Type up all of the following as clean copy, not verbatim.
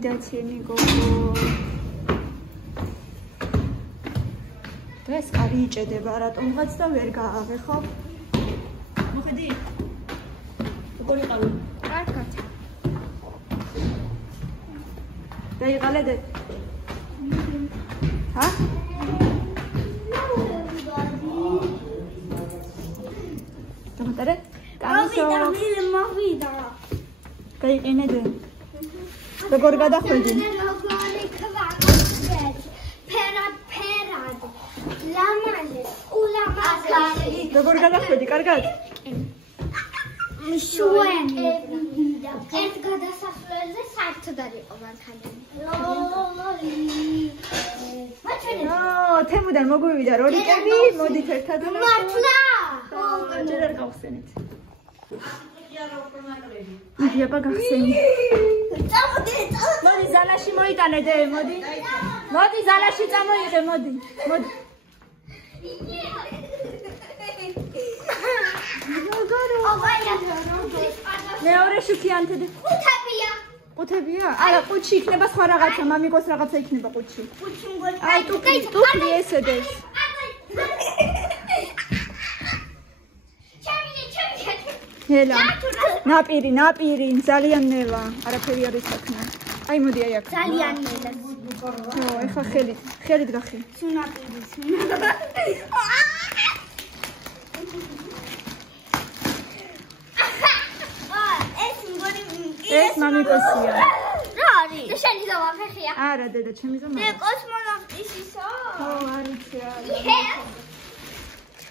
დიდაცემი გოგო. დღეს კარი იჭედება რატომღაც და ვერ გააღე ხო? მოხედი? როგორ იყავი? კარგად. დაიყალედე? ჰა? დამატარე? მოვიდა. გაიყენედე? როგორ გადახვედი? როგორ გადახვედი? კარგად? შუენი. ერთ გადასასვლელზე საერთოდ არ იყო მანქანა. თემუდან მოგვივიდა როლიკები, მოდით ერთად. მართლა? ჯერ არ გავხსენით. იგი აბა გახსენი. მოდი ზალაში მოიტანე, მოდი. მოდი ზალაში წამოიღე, მოდი. მოდი. მეორე შუთიანთები. ყუთებია? არა, ყუთში იქნება სხვა რაღაცა, მამიკოს რაღაცა იქნება ყუთში. აი, ტუკლი ესედეს. ჰელა. ნაპირი, ძალიან ნელა. არაფერი არ ისაქნა. აი, მოდი აი აქ. ძალიან ნელა. ეხა ხელით გახი. სუნაპირი. ეს მამიკოსია. რა არის? შენი ზომა ფეხია. არა, დედა, ჩემი ზომა. დე კოსმონავტის ისო? ხო, არიცი.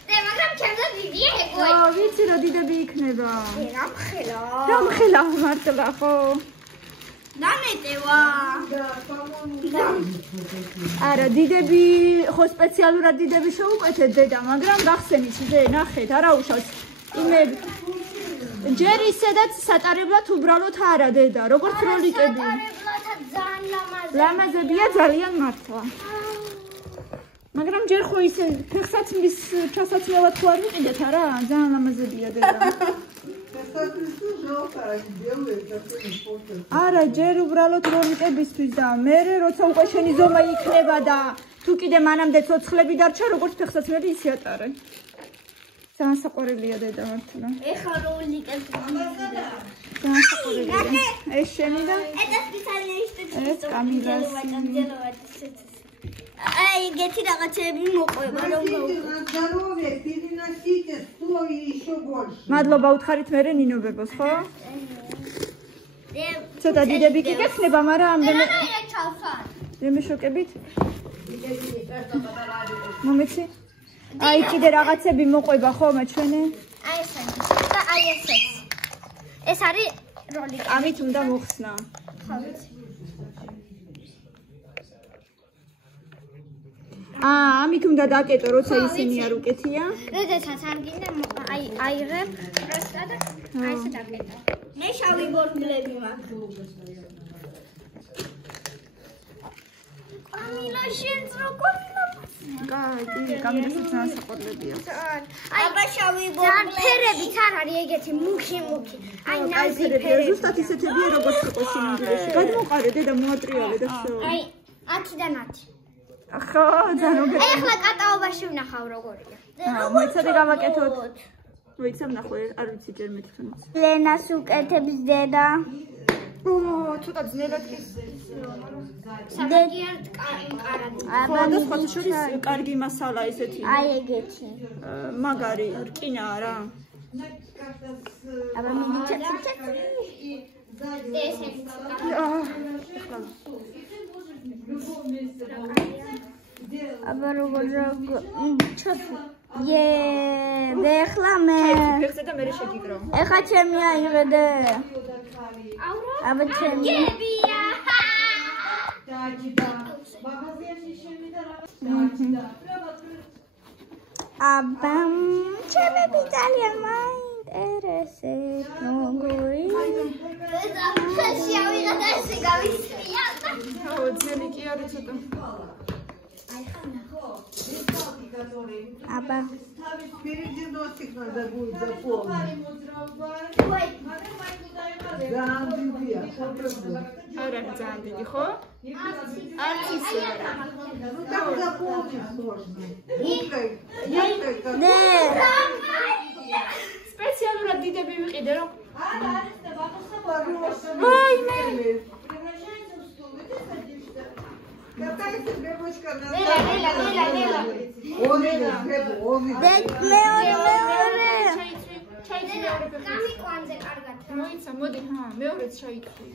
დე მაგრამ ჩემზე დიდია ეგო. ვიცი რა დიდები იქნება. რა მხელა მართლა ხო? დამეტევა. არა, დიდები, ხო სპეციალურად დიდები შეუკვეთეთ დედა, მაგრამ გახსენით, ნახეთ, არა უშავს. იმები ჯერ ისედაც სატარებლად უბრალოდ არა დედა, როგორც როლიკები. ლამაზებია ძალიან მართლა. მაგრამ ჯერ ხო ისე ფეხსაცმლის ჩასაცმელად თუ არ ვიყიდეთ არა, ძალიან ლამაზებია დედა. არა, ჯერ უბრალოდ როლიკებისთვის და მერე როცა უკვე შენი ზომა იქნება და თუ კიდე მანამდე ცოცხლები დარჩა, როგორც ფეხსაცმელი ისე ატარე. ძალიან საყვარელია დედა მართლა. ეხლა როლიკებს ვიზიდე. ძალიან საყვარელია. ეს შენი და ეს კამილას. აი, გეთი რაღაცები მოყვება რომ მადლობა უთხარით მერე ნინობებოს, ხო? ცოტა დიდები კი გექნება, მაგრამ ამდენი რემე შოკებით? მომეცი? აი, კიდე რაღაცები მოყვება, ხო, მაჩვენე? აი ეს და აი ესეც. ეს არის როლიკი. ამით უნდა მოხსნა. ხო, ვიცი. ამით უნდა დაკეტო, როცა ისინი არ უკეთია. როდესაც არ გინდა აი აიღებ პროსტა და აი ესე დაკეტო. მე შავი ბორბლები მაქვს. კამილა შენს როგორ კაი, კამილასაც ძალიან საყვარლებია. აბა შავი ბორბლები. ფერებიც არ არის ეგეთი მუქი. აი ნაზი ფერები. ზუსტად ისეთებია, როგორც იყო სინამდვილეში. გადმოყარე დედა მოატრიალე და всё. აი 10-დან 10. ხო, ძალიან მოგე. ეხლა კატაობაში ვნახავ როგორია. მოიცადე გავაკეთოთ. მოიცამ ნახე, არ ვიცი ჯერ მე თვითონაც. ლენას უკეთებს დედა. ცოტა ძნელად კი. საბაგიარ კარადი. აბა სხვა შორის კარგი მასალა ესეთი. აი ეგეთი. მაგარი რკინა რა. აბა მიდიცეთ. ესეთი. აბა როგორ ეხლა მე ფეხზე და მე შეგიგრო. ეხლა ჩემი აიღე. აბა ჩემი. აბა ჩემი ძალიან მაინტერესებს როგორი. ეს ავიღე და ესე გავისწრია. ძელი კი არის ცოტა. აი ხანა ხო? აბა არა ძალიან დიდი ხო? არც ისე არა. სპეციალურად დიდები ვიყიდე რომ ვაიმე გამიკვანზე კარგად. მოიცა მოდი მეორეც ჩაიტყვი.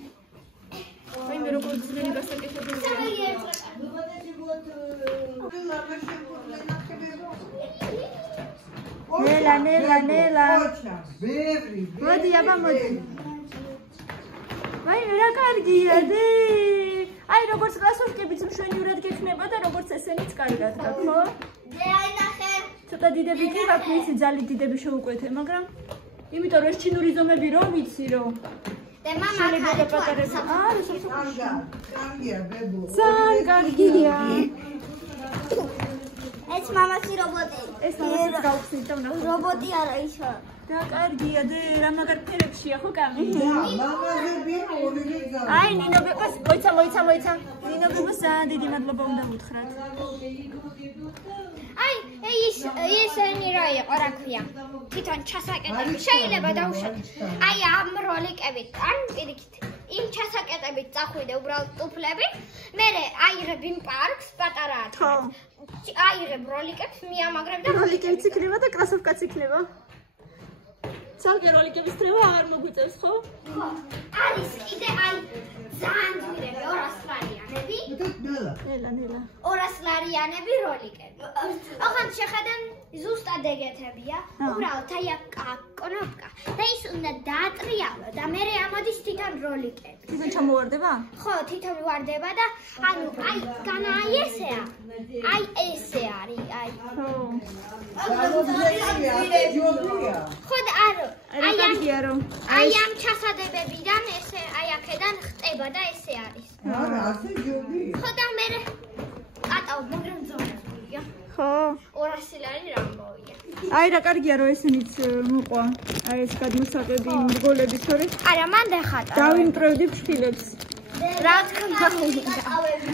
აი მე როგორ ძველი გასაკეთებელია. ნელა. მოდი აბა მოდი. აი რა კარგია დი. აი როგორც კლასოვკებიც მშვენივრად გექნება და როგორც ესენიც კარგად გაქვს, ხო? აი ნახე. ცოტა დიდები კი გაქვს, ისი ძალიან დიდები შეუკვეთე, მაგრამ იმიტომ რომ ეს ჩინური ზომები რომ ვიცი რომ და მამა პატარები. კარგია ბებო. ძალიან კარგია. ეს მამასი რობოტი. ეს მამასიც გავხსნით და ვნახოთ. რობოტი არა ისა. და კარგია დი, რა მაგარ ფერებშია ხო კამი? აი ნინობებას, მოიცა. ნინობებას ძალიან დიდი მადლობა უნდა უთხრათ. აი ეს რა იყო, რა ქვია? თვითონ ჩასაკეტები შეიძლება დავუშვათ. აი ამ როლიკებით, ან პირიქით. იმ ჩასაკეტებით წახვიდე უბრალოდ ტუფლები. მე აიღებ იმ პარკს პატარაა. ხო. აიღებ როლიკებს, მიამაგრებ და როლიკებიც იქნება და კრასოვკაც იქნება. ცალკე როლიკების წრევა აღარ მოგვიწევს, ხო? ხო. არის კიდე აი ძალიან ძვირები 200 ლარიანები. ნელა. 200 ლარიანები როლიკები. ოღონდ შეხედან ზუსტად ეგეთებია. უბრალოდ აი კნოპკა და ის უნდა დაატრიალო და მე ამოდის თვითონ როლიკები. თვითონ ჩამოვარდება? ხო, თვითონ ვარდება და ანუ აი განა აი ესეა. აი ესე არის, აი. ხო. ხო და არა. აი ამ ჩასადებებიდან ესე აი აქედან ხტება და ესე არის. არა, ასე ჯობია. ხო და მე კატავ, მაგრამ ძონია. ხო. 200 ლარი რამბოია. აი რა კარგია რომ ესენიც მოყვა. აი ეს გადმოსაყები მრგოლების შორის. არა, მან დახატა. დავიმტრევდი ფრთილებს. რა თქმა უნდა.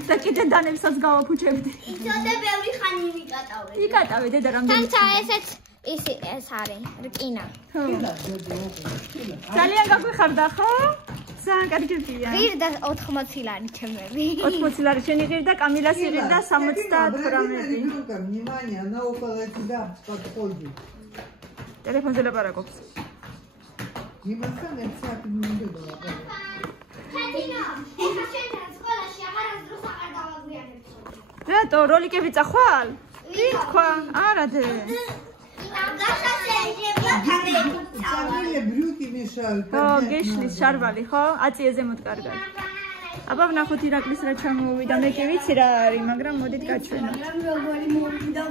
და კიდე დანებსაც გავაფუჩებდი. იცოდე ბევრი ხანი ვიკატავე. იკატავე დედა რამდენი. თანცა ესეც ეს არის რკინა. ხო. ძალიან გაგვიხარდა ხო? ძალიან კარგია. ღირდა 80 ლარი ჩემები. 80 ლარი შენი ღირდა, კამილას ღირდა 78. Внимание, она около тебя подходит. ტელეფონზე ლაპარაკობს. Იმასთან ერთად მინდოდა. ხეთინა, ეხა შენთან სკოლაში აღარასდროს აღარ დავაგვიანებ. რატო როლიკები წახვალ? კი თქვა, არა დე. Камиле брюки мешают. ხო, გეშლის შარვალი, ხო? აწიეზე მოდგარგარ. აბა ვნახოთ ირაკლის რა ჩამოვიდა, მე კი ვიცი რა არის, მაგრამ მოდით გაჩვენოთ.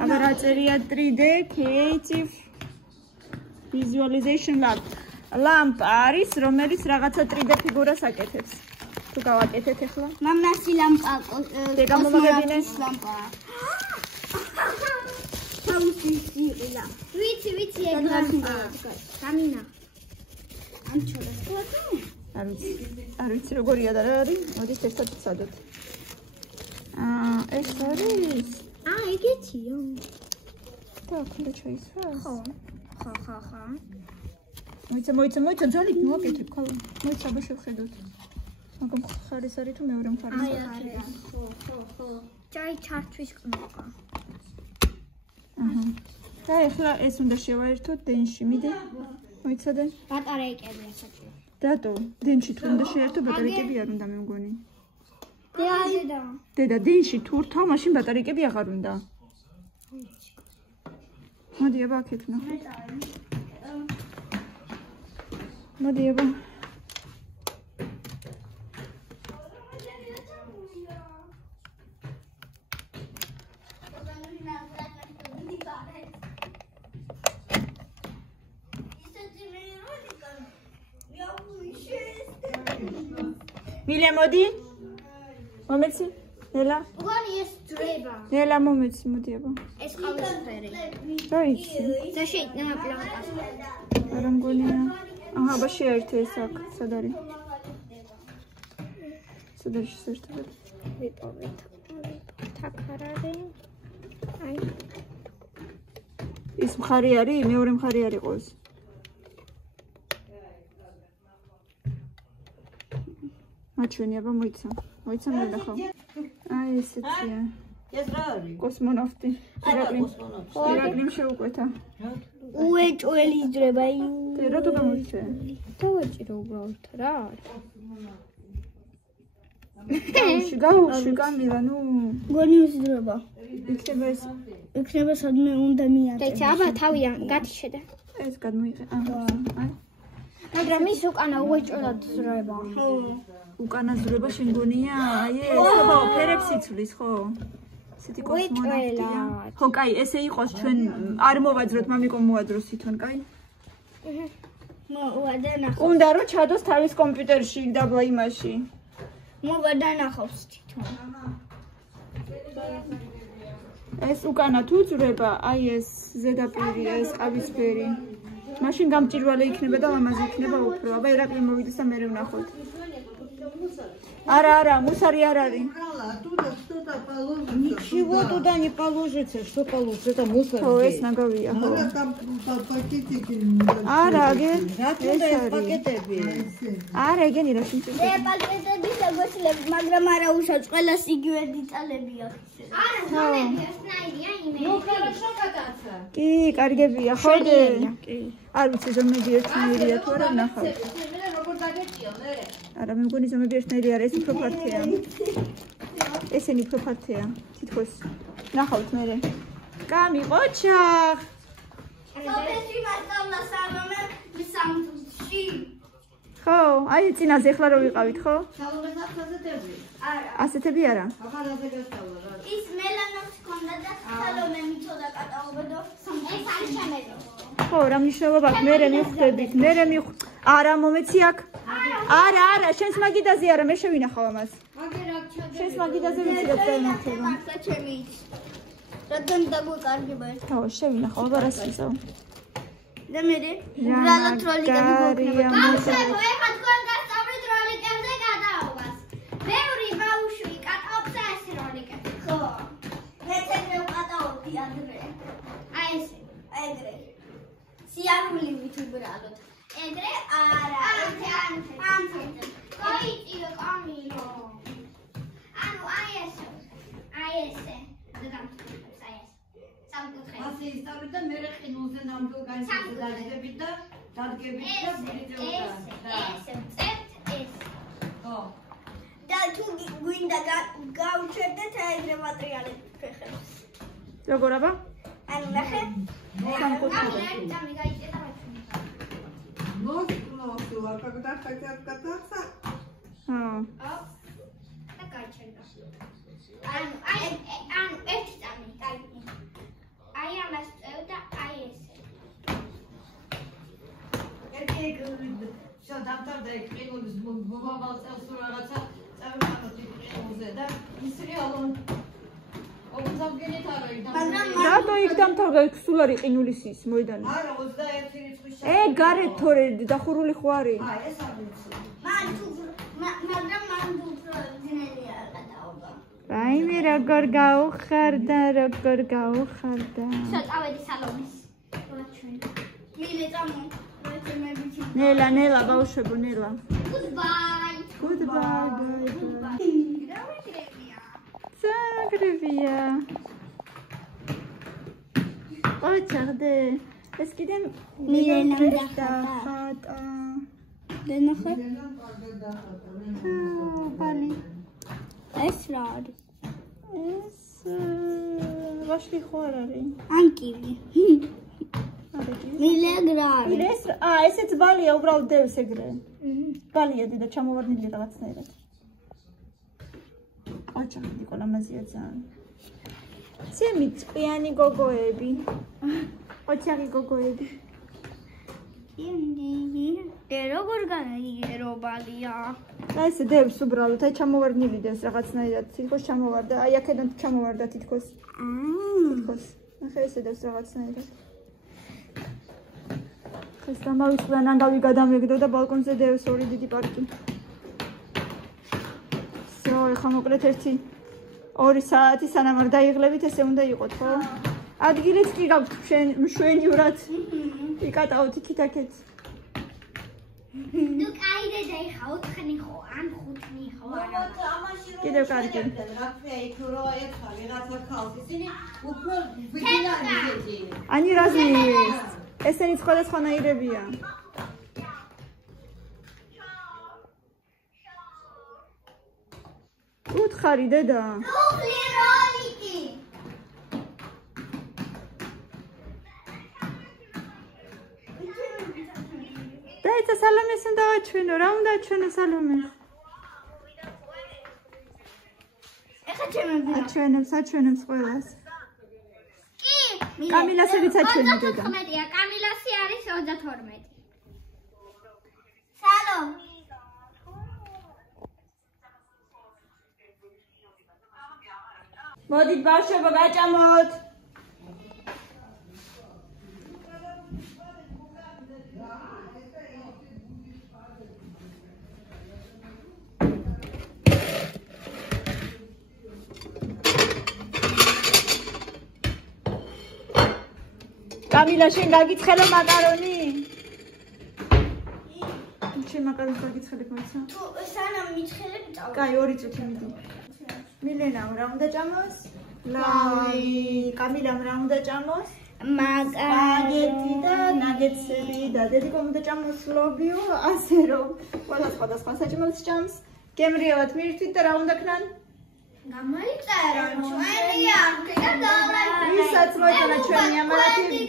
აბა რა წერია 3D Creative Visualization Lab. ლამპა არის, რომელიც რაღაცა 3D ფიგურას აკეთებს. თუ გავაკეთეთ ახლა. მამასი ლამპა, გამომაგებინე. ლამპა. თავისილა. ვიცი, ეგ ლამპა. გამინა. ამ ჩორას ხოთო? არ ვიცი როგორია და რა არის. მოდით ერთად ვცადოთ. ეს არის. ეგეთია. და აქ ჩაისვა. ხო. მოიცა, ძალი მოვაკეთებ, ხო? მოიცა, აბა შევხედოთ. მაგრამ ხარის არის თუ მეორე მხარეს? ხო. ჯაი ჩართვის კნოპკა. და ახლა ეს უნდა შევაერთოთ დენში, მიდე. მოიცადე? ბატარეიკებია საჭირო. დატო, დენში თუ უნდა შეერთო ბატარეიკები არ უნდა მე მგონი. დედა. დედა, დენში თუ რთავ, მაშინ ბატარეიკები აღარ უნდა. მოდი აბა აქეთ ვნახოთ. მოდი აბა. მილე მოდი. მომეცი? ნელა მგონი ეს ძრება. ნელა მომეცი მოდი აბა ეს ყავისფერი. რა იცი და შეიძლება პლანკას. არა მგონია აჰა აბა შეერთე ეს აქ სად არის სად არის შეერთებული ვიპოვეთ აქ არ არის აი ის მხარი არის მეორე მხარი არ იყოს მაჩვენი აბა მოიცა მოდახავ აი ესეთია ეს რა არის? კოსმონავტი ირაკლიმ შეუკვეთა უეჭველი იძრება რა თუ გამოიწე დავაჭირო უბრალოდ რა გაუში კამერა ნუ გონი უსძრება იქნება სადმე უნდა მიაწევ და აბა თავია გათიშედა ეს გადმოიღე აი მაგრამ ის უკანა უეჭველად ზრება უკანა ზრება შენ გონია აი ეს აბა ფერებს იცვლის ხო ესეთი კოსმონავტია ხო კაი ესე იყოს ჩვენ არ მოვაძროთ მამიკომ მოაძროს თვითონ კაი უნდა რომ ჩადოს თავის კომპიუტერში დაბლა იმაში მოვადანახავს თვითონ ეს უკანა თუ ზრება აი ეს ზედაპირია ეს ყავისფერი მაშინ გამჭირვალე იქნება და ლამაზი იქნება უფრო აბა ირაკლი მოვიდეს და მე ვნახოთ არა მუსარი არ არის Что-то положится. Ничего туда не положится. Что положится? Это мусор. О, ეს ნაგავია ხო Там пакетики. არა ге Откуда из пакетები? არა ეგენი რა შეიძლება მე პაკეტები შეგვეცლებ მაგრამ არა უშავს ყველას იგივე დეტალები აქვს არა მომენტი ესნაირია იმედი ნუ хорошо кататься კი კარგებია ხო კი არ ვიცი ზომები ერთნაირია თუ არა ნახავ არა მე მგონი ზომები ერთნაირი არა ეს უფრო ფართეა ესენი უფრო ფართეა თითქოს ნახავთ მე გამიყოჩა სოფელში მასწავლა სალონე მისამთში ხო აი წინაზე ხლა რო ვიყავით ხო სალონესაც ასეთები? არა ასეთები არა ახლა რაზე გასწავლა რა? ის მელანოს ჰქონდა და სალონე მიწოდა კატაობა და ეს არის შემედი ხო რა მნიშვნელობა აქვს მე მივხვდებით მე არა მომეცი აქ არა შენს მაგიდაზე არა მე შევინახავ ამას შენს მაგიდაზე ვიცი რა წაინახება და ჩემი რადგან დაგვეკარგება ეს ხო შევინახავ აბა რას ვიწავ და მე უბრალოდ როლიკები გვქნება ბავშვებო ეხლა თქვენ გასწავლით როლიკებზე გადაობას ბევრი ბავშვი კატაობს ეს როლიკები ხო მეც ეგრე ვკატაობდი ადრე აი ესე ეგრე სიარულივით უბრალოდ ეგრე არა ანთე კოიწიო კამილო ანუ აი ესე და დამწყებს აი ეს სამკუთხედი ასე ისწავლეთ და მე ყინულზე ნამდვილ განსაზღვრებით დაგდებით და დადგებით და ვიდეოდა. ესე წერთ ეს ხო. და თუ გვინდა გავუჩერდეთ ეგრე მატრიალები ფეხებს როგორ აბა ანუ ნახე სამკუთხედი Ну, а когда хотят кататься? Все, დამთავრდა იქ ყინულის მომავალ წელს თუ რაღაცა წავიხანოთ იქ ყინულზე და ისრიალო ოღონდ არა იქ რატო იქ დამთავრდა იქ სულ არის ყინულის ის მოედანი არა 21 რიცხვი გარეთ თორე დახურული ხო არის ეს არ ვიცი მაგრამ მან უფრო ძნელია გადაობა რაიმე როგორ გაუხარდა შეტავედი სალონის მილე წამო ნელა ბავშვებო ნელა Goodbye. Zagrevia. ოჩაღდე ეს კიდე მილენა დახატა დენახე ბალი ეს რა არის ეს ვაშლი ხო არ არის ანკივი მილეგრა ეს ესეც ბალია უბრალოდ დევს ეგრე ბალია დედა ჩამოვარდნილი რაღაცნაირად ოჩაღი იყო ლამაზია ძალიან ცემი წვიანი გოგოები ოჩაღი გოგოები ინდი როგორ განიერობალია. აი ესე დევს უბრალოდ, აი ჩამოვარდნილი დევს რაღაცნაირად, თითქოს ჩამოვარდა, აი აქედან ჩამოვარდა თითქოს. თითქოს. ახლა ესე დევს რაღაცნაირად. ეს დამავიწყდა ნანგავი გადამეგდო და ბალკონზე დევს ორი დიდი პარკი. всё, ახლა მოკლედ 1-2 საათი სანამ არ დაიღლებით, ესე უნდა იყოთ, ხო? ადგილიც კი გაქვთ მშვენივრად. იკატაოთ იქით-აქეთ. ნუ კაიდე დაიხა 4-ნი ხო, ან 5-ნი ხო არა. კიდევ კარგი. რა ქვია იქ რო ეხა ვიღაცა ხალხ ისინი უფრო ვიგილანი ეძიენ. Ani razis. ესენი სხვადასხვანაირებია. უთხარი დედა. ნუკლი როლიკი. დაიცა სალომეს უნდა აჩვენო, რა უნდა აჩვენო სალომეს? ეხა ჩემები. აჩვენებს ყველას. კი, კამილასაც აჩვენი დედა. 39-ია, კამილასი არის 32. სალო. მოდით ბავშვებო გაჭამოთ. კამილა შენ გაგიცხელო მაკარონი? შენ მაკარონს გაგიცხელებ მაცა? თუ სანამ მიცხელებ წავ. კაი, 2 წუთი მიდი. მილენამ რა უნდა ჭამოს? ლავი. კამილამ რა უნდა ჭამოს? სპაგეთი და ნაგეტსები და დედიკომ უნდა ჭამოს ლობიო, ასე რომ ყველა სხვადასხვა საჭმელს ჭამს. გემრიელად მირთვით და რა უნდა ქნან? გამოიწერა ჩვენი არქი და დავაი. ვისაც მოეწონა ჩვენი ამანათი.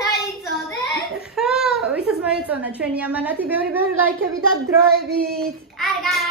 დაიცოდეთ? ხა, ვისაც მოეწონა ჩვენი ამანათი, ბევრი ლაიქები და დროებით. კარგად.